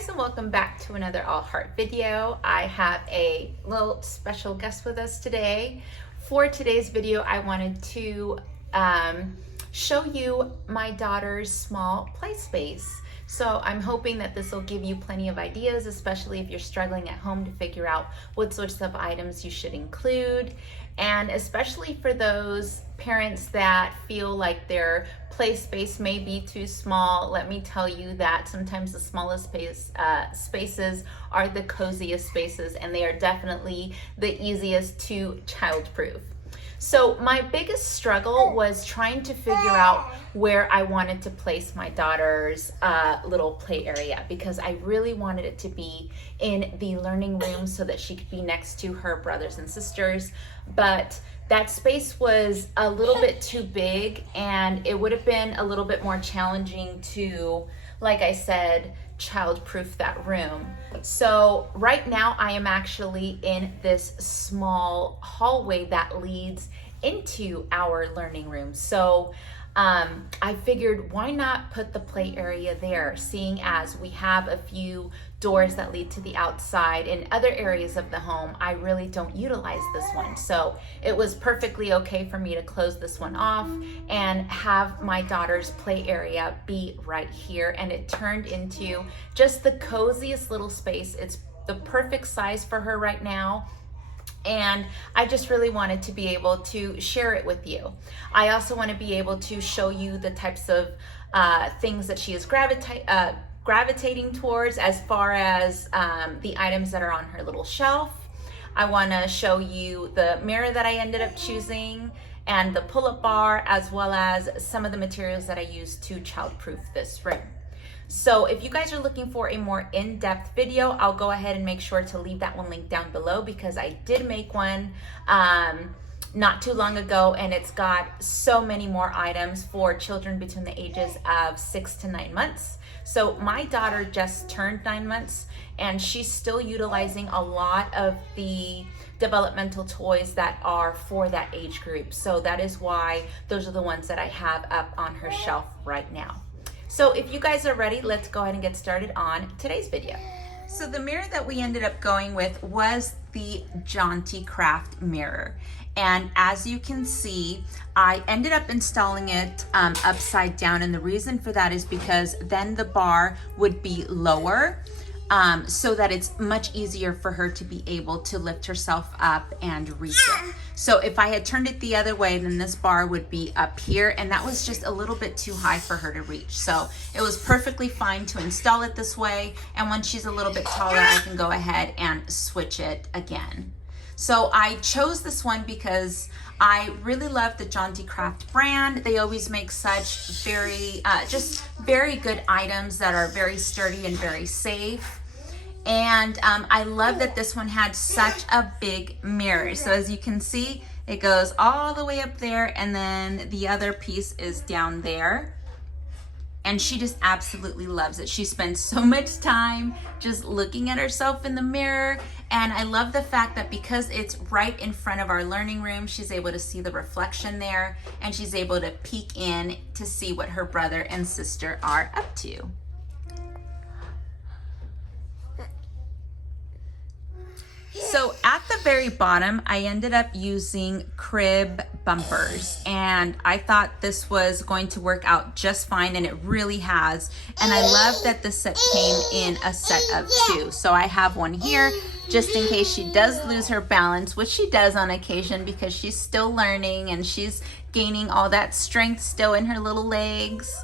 guys, and welcome back to another All Heart video. I have a little special guest with us today. For today's video, I wanted to show you my daughter's small play space. So I'm hoping that this will give you plenty of ideas, especially if you're struggling at home to figure out what sorts of items you should include. And especially for those parents that feel like their play space may be too small, let me tell you that sometimes the smallest spaces are the coziest spaces, and they are definitely the easiest to childproof. So my biggest struggle was trying to figure out where I wanted to place my daughter's little play area, because I really wanted it to be in the learning room so that she could be next to her brothers and sisters. But that space was a little bit too big, and it would have been a little bit more challenging to, like I said, childproof that room. So right now I am actually in this small hallway that leads into our learning room. So I figured, why not put the play area there, seeing as we have a few doors that lead to the outside in other areas of the home. I really don't utilize this one, so it was perfectly okay for me to close this one off and have my daughter's play area be right here. And it turned into just the coziest little space. It's the perfect size for her right now, and I just really wanted to be able to share it with you. I also want to be able to show you the types of things that she is gravitating towards, as far as the items that are on her little shelf. I want to show you the mirror that I ended up choosing, and the pull-up bar, as well as some of the materials that I used to childproof this room. So if you guys are looking for a more in-depth video, I'll go ahead and make sure to leave that one linked down below, because I did make one not too long ago, and it's got so many more items for children between the ages of 6 to 9 months. So my daughter just turned 9 months, and she's still utilizing a lot of the developmental toys that are for that age group. So that is why those are the ones that I have up on her shelf right now. So if you guys are ready, let's go ahead and get started on today's video. So the mirror that we ended up going with was the Jonti-Craft mirror. And as you can see, I ended up installing it upside down. And the reason for that is because then the bar would be lower, so that it's much easier for her to be able to lift herself up and reach it. So if I had turned it the other way, then this bar would be up here, and that was just a little bit too high for her to reach. So it was perfectly fine to install it this way, and when she's a little bit taller, I can go ahead and switch it again. So I chose this one because I really love the Jonti-Craft brand. They always make such very, just very good items that are very sturdy and very safe. And I love that this one had such a big mirror. So as you can see, it goes all the way up there, and then the other piece is down there. And she just absolutely loves it. She spends so much time just looking at herself in the mirror. And I love the fact that because it's right in front of our learning room, she's able to see the reflection there, and she's able to peek in to see what her brother and sister are up to. So at the very bottom, I ended up using crib bumpers, and I thought this was going to work out just fine, and it really has. And I love that the set came in a set of 2. So I have one here just in case she does lose her balance, which she does on occasion because she's still learning and she's gaining all that strength still in her little legs.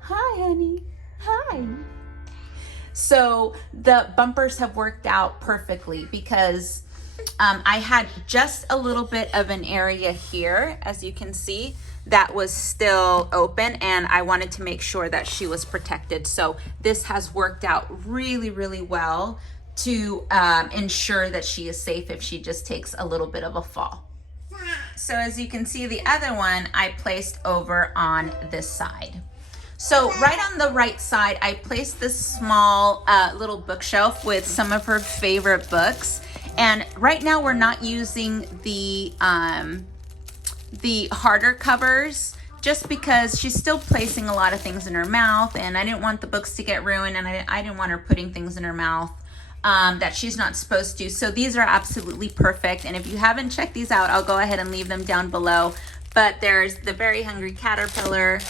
Hi, honey. Hi. So the bumpers have worked out perfectly because I had just a little bit of an area here, as you can see, that was still open, and I wanted to make sure that she was protected. So this has worked out really, really well to ensure that she is safe if she just takes a little bit of a fall. So as you can see, the other one I placed over on this side. So right on the right side, I placed this small little bookshelf with some of her favorite books. And right now we're not using the harder covers just because she's still placing a lot of things in her mouth, and I didn't want the books to get ruined, and I didn't want her putting things in her mouth that she's not supposed to. So these are absolutely perfect, and if you haven't checked these out, I'll go ahead and leave them down below. But there's the Very Hungry Caterpillar,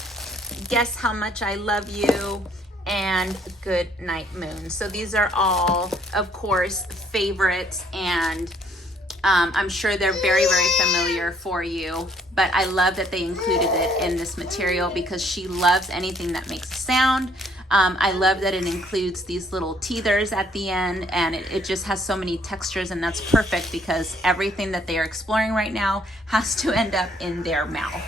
Guess How Much I Love You, and Good Night Moon. So these are all, of course, favorites, and I'm sure they're very, very familiar for you, but I love that they included it in this material because she loves anything that makes a sound. I love that it includes these little teethers at the end, and it just has so many textures, and that's perfect because everything that they are exploring right now has to end up in their mouth.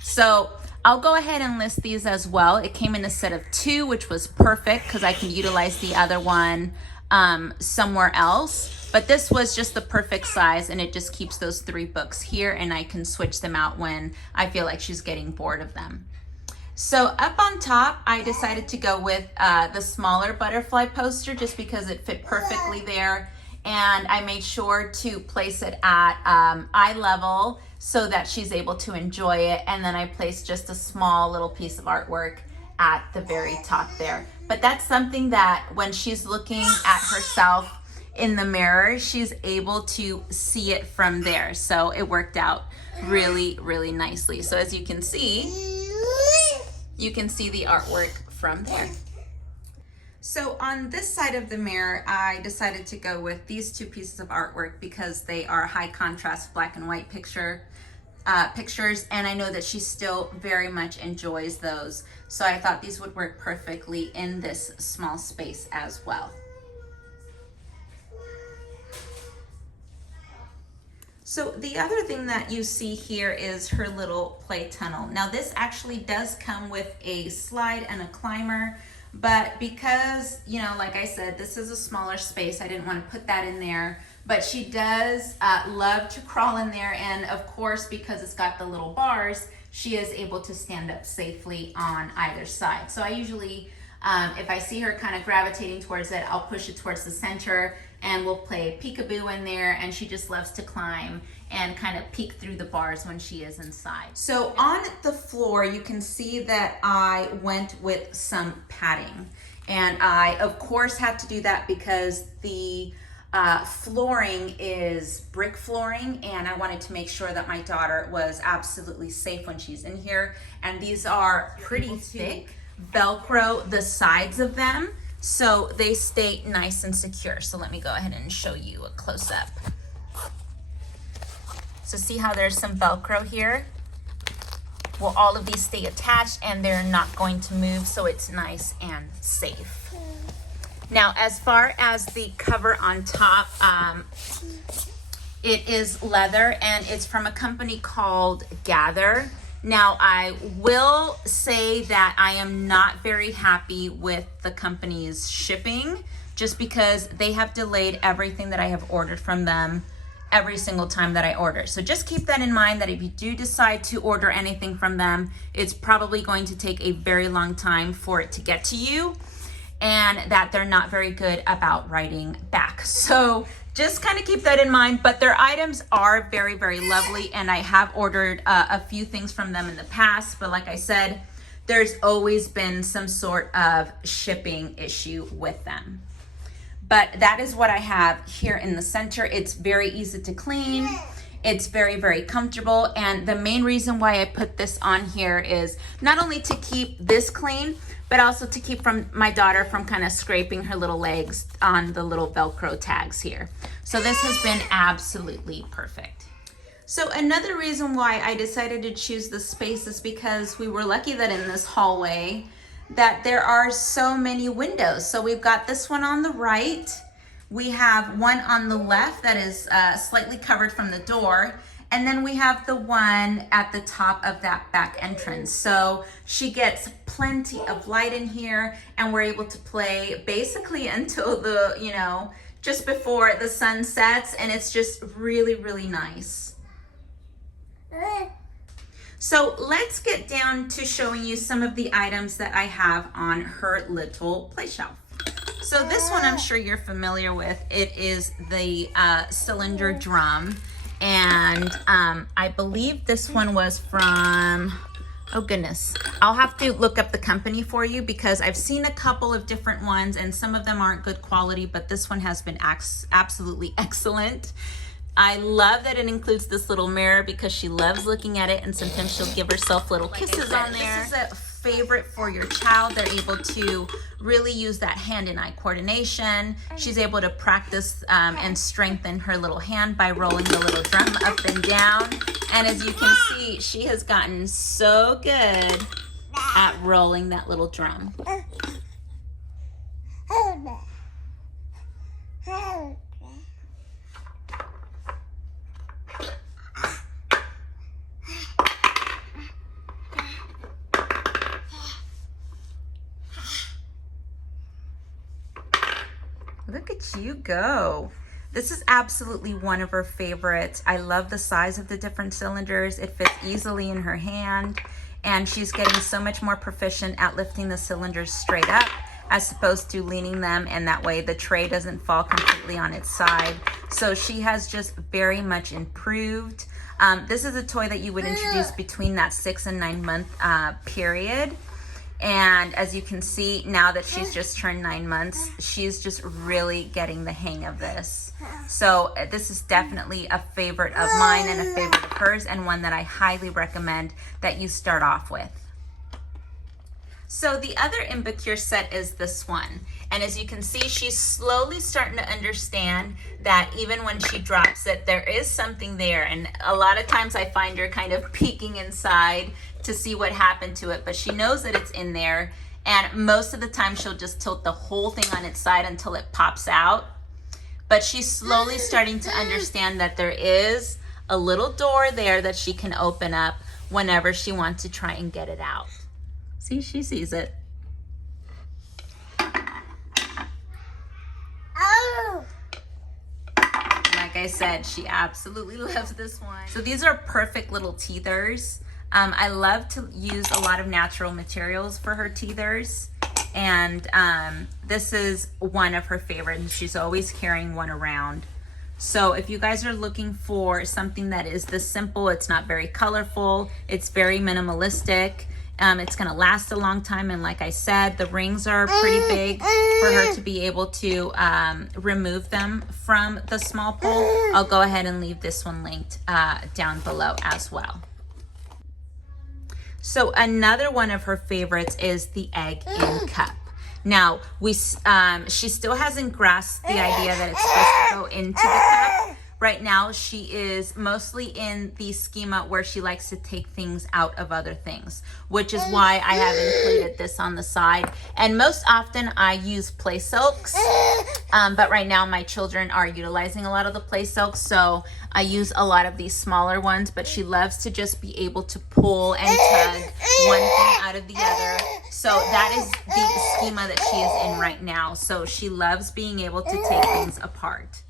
So I'll go ahead and list these as well. It came in a set of 2, which was perfect because I can utilize the other one somewhere else. But this was just the perfect size, and it just keeps those 3 books here, and I can switch them out when I feel like she's getting bored of them. So up on top, I decided to go with the smaller butterfly poster just because it fit perfectly there. And I made sure to place it at eye level so that she's able to enjoy it. And then I placed just a small little piece of artwork at the very top there. But that's something that when she's looking at herself in the mirror, she's able to see it from there. So it worked out really, really nicely. So as you can see the artwork from there. So on this side of the mirror, I decided to go with these 2 pieces of artwork because they are high contrast black and white pictures, and I know that she still very much enjoys those. So I thought these would work perfectly in this small space as well. So the other thing that you see here is her little play tunnel. Now this actually does come with a slide and a climber, but because, you know, like I said, this is a smaller space, I didn't want to put that in there. But she does love to crawl in there, and of course, because it's got the little bars, she is able to stand up safely on either side. So I usually, if I see her kind of gravitating towards it, I'll push it towards the center, and we'll play peekaboo in there, and she just loves to climb and kind of peek through the bars when she is inside. So on the floor, you can see that I went with some padding, and I of course had to do that because the flooring is brick flooring, and I wanted to make sure that my daughter was absolutely safe when she's in here. And these are pretty thick Velcro, the sides of them, so they stay nice and secure. So let me go ahead and show you a close-up. So see how there's some Velcro here? Well, all of these stay attached and they're not going to move, so it's nice and safe. Now, as far as the cover on top, it is leather, and it's from a company called Gather. Now, I will say that I am not very happy with the company's shipping, just because they have delayed everything that I have ordered from them every single time that I order. So just keep that in mind, that if you do decide to order anything from them, it's probably going to take a very long time for it to get to you, and that they're not very good about writing back. So just kind of keep that in mind, but their items are very, very lovely, and I have ordered a few things from them in the past, but like I said, there's always been some sort of shipping issue with them. But that is what I have here in the center. It's very easy to clean. It's very, very comfortable, and the main reason why I put this on here is not only to keep this clean, but also to keep my daughter from kind of scraping her little legs on the little Velcro tags here. So this has been absolutely perfect. So another reason why I decided to choose this space is because we were lucky that in this hallway that there are so many windows. So we've got this one on the right. We have one on the left that is slightly covered from the door. And then we have the one at the top of that back entrance. So she gets plenty of light in here, and we're able to play basically until the, you know, just before the sun sets, and it's just really, really nice. So let's get down to showing you some of the items that I have on her little play shelf. So this one I'm sure you're familiar with. It is the cylinder drum. And I believe this one was from, oh goodness, I'll have to look up the company for you because I've seen a couple of different ones and some of them aren't good quality, but this one has been absolutely excellent. I love that it includes this little mirror because she loves looking at it, and sometimes she'll give herself little kisses on there. This is a favorite for your child. They're able to really use that hand and eye coordination. She's able to practice and strengthen her little hand by rolling the little drum up and down. And as you can see, she has gotten so good at rolling that little drum. Look at you go. This is absolutely one of her favorites. I love the size of the different cylinders. It fits easily in her hand, and she's getting so much more proficient at lifting the cylinders straight up as opposed to leaning them, and that way the tray doesn't fall completely on its side. So she has just very much improved. This is a toy that you would introduce between that 6 and 9 month period. And as you can see, now that she's just turned 9 months, she's just really getting the hang of this. So this is definitely a favorite of mine and a favorite of hers, and one that I highly recommend that you start off with. So the other Imbecure set is this one. And as you can see, she's slowly starting to understand that even when she drops it, there is something there. And a lot of times I find her kind of peeking inside to see what happened to it, but she knows that it's in there. And most of the time she'll just tilt the whole thing on its side until it pops out. But she's slowly starting to understand that there is a little door there that she can open up whenever she wants to try and get it out. See, she sees it. Like I said, she absolutely loves this one. So these are perfect little teethers. I love to use a lot of natural materials for her teethers. And this is one of her favorites. She's always carrying one around. So if you guys are looking for something that is this simple, it's not very colorful, it's very minimalistic, it's gonna last a long time, and like I said, the rings are pretty big for her to be able to remove them from the small pole. I'll go ahead and leave this one linked down below as well. So another one of her favorites is the egg in cup. Now, she still hasn't grasped the idea that it's supposed to go into the cup. Right now, she is mostly in the schema where she likes to take things out of other things, which is why I have included this on the side. And most often I use play silks, but right now my children are utilizing a lot of the play silks, so I use a lot of these smaller ones, but she loves to just be able to pull and tug one thing out of the other. So that is the schema that she is in right now. So she loves being able to take things apart.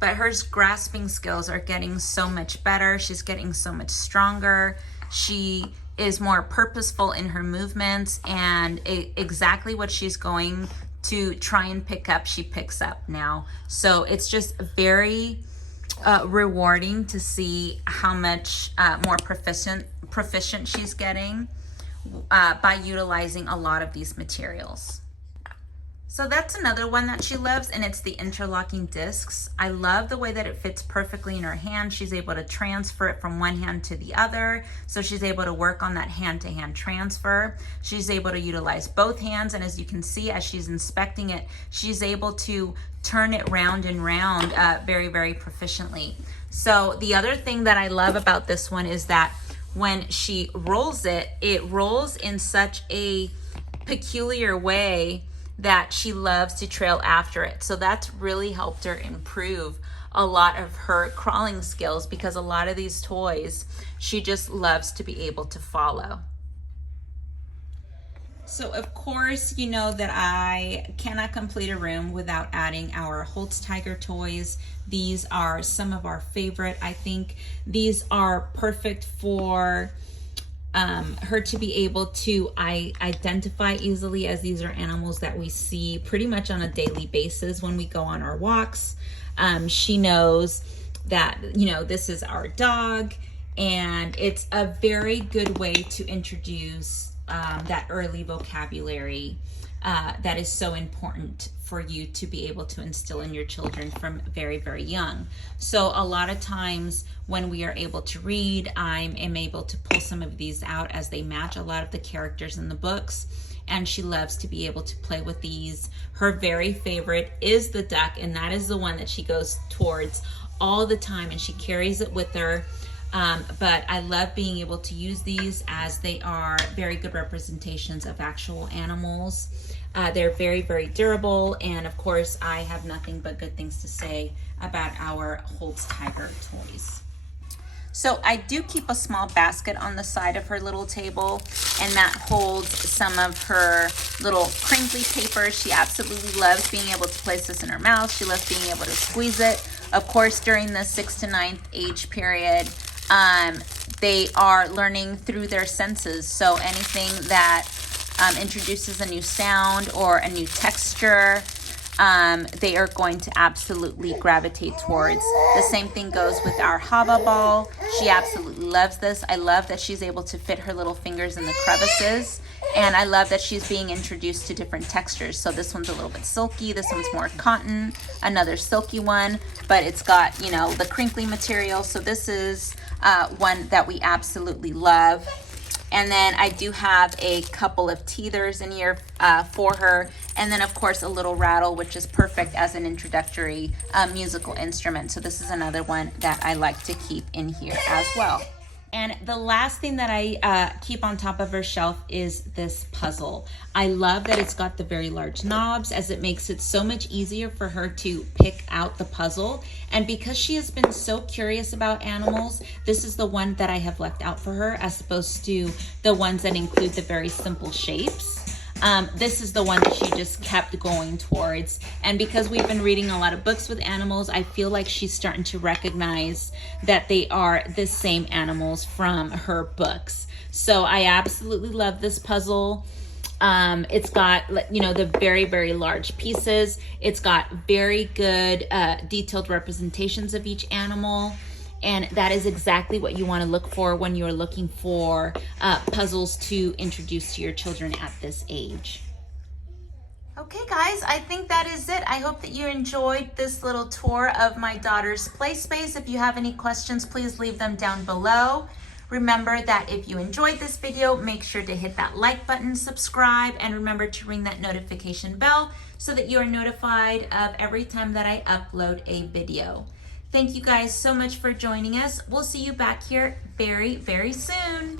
But her grasping skills are getting so much better. She's getting so much stronger. She is more purposeful in her movements, and exactly what she's going to try and pick up, she picks up now. So it's just very rewarding to see how much more proficient she's getting by utilizing a lot of these materials. So that's another one that she loves, and it's the interlocking discs. I love the way that it fits perfectly in her hand. She's able to transfer it from one hand to the other, so she's able to work on that hand-to-hand transfer. She's able to utilize both hands, and as you can see, as she's inspecting it, she's able to turn it round and round very, very proficiently. So the other thing that I love about this one is that when she rolls it, it rolls in such a peculiar way that she loves to trail after it. So that's really helped her improve a lot of her crawling skills, because a lot of these toys she just loves to be able to follow. So of course, you know that I cannot complete a room without adding our Holtztiger toys. These are some of our favorite. I think these are perfect for her to be able to identify easily, as these are animals that we see pretty much on a daily basis when we go on our walks. She knows that, you know, this is our dog, and it's a very good way to introduce that early vocabulary that is so important for you to be able to instill in your children from very, very young. So a lot of times when we are able to read, I am able to pull some of these out as they match a lot of the characters in the books, and she loves to be able to play with these. Her very favorite is the duck, and that is the one that she goes towards all the time, and she carries it with her. But I love being able to use these as they are very good representations of actual animals. They're very, very durable, and of course I have nothing but good things to say about our Holtztiger toys. So I do keep a small basket on the side of her little table, and that holds some of her little crinkly papers. She absolutely loves being able to place this in her mouth. She loves being able to squeeze it. Of course, during the 6th to 9th age period, they are learning through their senses. So anything that introduces a new sound or a new texture, they are going to absolutely gravitate towards. The same thing goes with our Hava ball. She absolutely loves this. I love that she's able to fit her little fingers in the crevices, and I love that she's being introduced to different textures. So this one's a little bit silky, this one's more cotton, another silky one, but it's got, you know, the crinkly material. So this is one that we absolutely love. And then I do have a couple of teethers in here for her. And then of course a little rattle, which is perfect as an introductory musical instrument. So this is another one that I like to keep in here as well. And the last thing that I keep on top of her shelf is this puzzle. I love that it's got the very large knobs, as it makes it so much easier for her to pick out the puzzle. And because she has been so curious about animals, this is the one that I have left out for her, as opposed to the ones that include the very simple shapes. This is the one that she just kept going towards. And because we've been reading a lot of books with animals, I feel like she's starting to recognize that they are the same animals from her books. So I absolutely love this puzzle. It's got, you know, the very, very large pieces. It's got very good detailed representations of each animal. And that is exactly what you want to look for when you're looking for puzzles to introduce to your children at this age. Okay guys, I think that is it. I hope that you enjoyed this little tour of my daughter's play space. If you have any questions, please leave them down below. Remember that if you enjoyed this video, make sure to hit that like button, subscribe, and remember to ring that notification bell so that you are notified of every time that I upload a video. Thank you guys so much for joining us. We'll see you back here very, very soon.